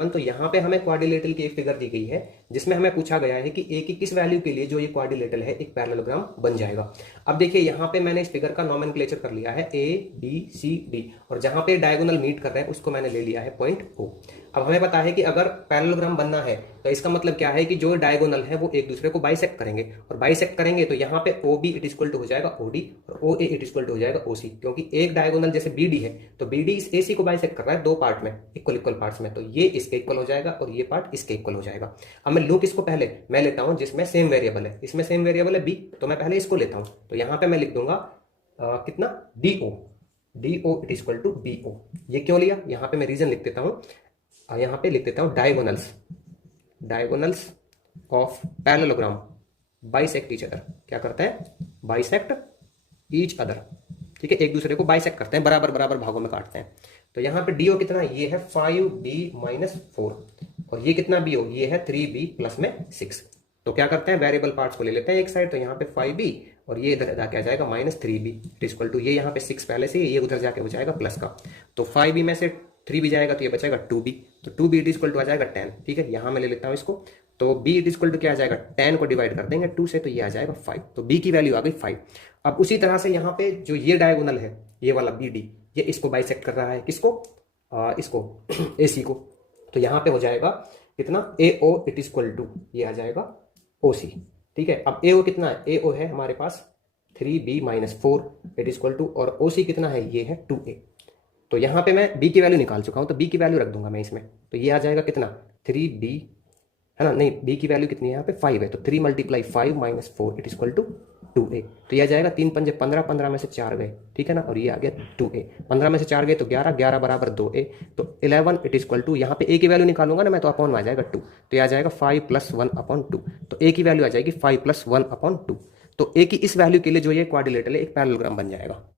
तो यहाँ पे हमें क्वाड्रिलेटरल की एक फिगर दी गई है जिसमें हमें पूछा गया है कि ए की किस वैल्यू के लिए जो ये क्वाड्रिलेटरल है एक पैरेललोग्राम बन जाएगा। अब देखिए यहाँ पे मैंने इस फिगर का नोमेनक्लेचर कर लिया है ए बी सी डी, और जहां पे डायगोनल मीट कर रहे हैं उसको मैंने ले लिया है पॉइंट ओ। अब हमें पता है कि अगर पैरेललोग्राम बनना है तो इसका मतलब क्या है कि जो डायगोनल है वो एक दूसरे को बाइसेक्ट करेंगे, और बाइसेक्ट करेंगे तो यहाँ पे O B it equal to हो जाएगा ओ डी, और O A it equal to हो जाएगा ओ सी, क्योंकि एक डायगोनल जैसे बी डी है तो बी डी इस ए सी को बाइसेक्ट कर रहा है दो पार्ट में, इक्वल इक्वल पार्ट्स में, तो ये इसके इक्वल हो जाएगा और ये पार्ट इसके इक्वल हो जाएगा। अब मैं लूँ किसको पहले, मैं लेता हूँ जिसमें सेम वेरिएबल है, इसमें सेम वेरिएबल है बी, तो मैं पहले इसको लेता हूँ। तो यहाँ पे मैं लिख दूंगा कितना D O, D O it equal to B O. ये क्यों लिया, यहाँ पे मैं रीजन लिख देता हूँ, यहाँ पे लिख देता हूँ diagonals, diagonals of parallelogram bisect each other. क्या करता है, बाइसेक्ट ईच अदर, ठीक है, एक दूसरे को बाइसेक्ट करते हैं, बराबर बराबर भागों में काटते हैं। तो यहाँ पे डी ओ कितना, ये है 5b माइनस 4, और ये कितना बी ओ, ये है 3b प्लस में 6। तो क्या करते हैं, वेरिएबल पार्ट्स को ले लेते हैं एक साइड, तो यहाँ पे 5b और ये इधर जाके आ जाएगा माइनस 3b इक्वल टू, ये यहाँ पे 6 पहले से, ये उधर जाके हो जाएगा प्लस का, तो 5b में से 3b जाएगा तो ये बचेगा 2b, तो 2b इक्वल टू आ जाएगा 10, ठीक है। यहाँ मैं ले लेता हूँ इसको, तो b इक्वल टू क्या आ जाएगा, 10 को डिवाइड कर देंगे 2 से, तो ये आ जाएगा 5, तो b की वैल्यू आ गई 5। अब उसी तरह से यहाँ पे जो ये डायगोनल है ये वाला बी डी, ये इसको बाइसेक्ट कर रहा है, किसको, इसको ए सी को, तो यहाँ पे हो जाएगा कितना, ए ओ इट इक्वल टू, ये आ जाएगा ओ सी, ठीक है। अब ए ओ कितना है, ए ओ है हमारे पास 3b minus 4 it equal to, और ओ सी कितना है, ये है 2a। तो यहाँ पे मैं b की वैल्यू निकाल चुका हूँ, तो b की वैल्यू रख दूंगा मैं इसमें, तो ये आ जाएगा कितना 3b, है ना, नहीं b की वैल्यू कितनी है यहाँ पे 5 है, तो 3 multiply 5 minus 4 it equal to 2a, तो ये आ जाएगा 3 पंजे 15, 15 में से 4 गए, ठीक है ना, और ये आ गया 2a, 15 में से 4 गए तो 11, 11 बराबर 2a, तो 11 इट इक्वल टू, यहाँ पे a की वैल्यू निकालूंगा ना मैं तो अपॉन में आ जाएगा 2, तो ये आ जाएगा 5 प्लस 1 अपॉन 2, तो a की वैल्यू आ जाएगी 5 प्लस 1 अपॉन 2। तो a की इस वैल्यू के लिए जो ये क्वाड्रिलेटरल है एक पैरेललोग्राम बन जाएगा।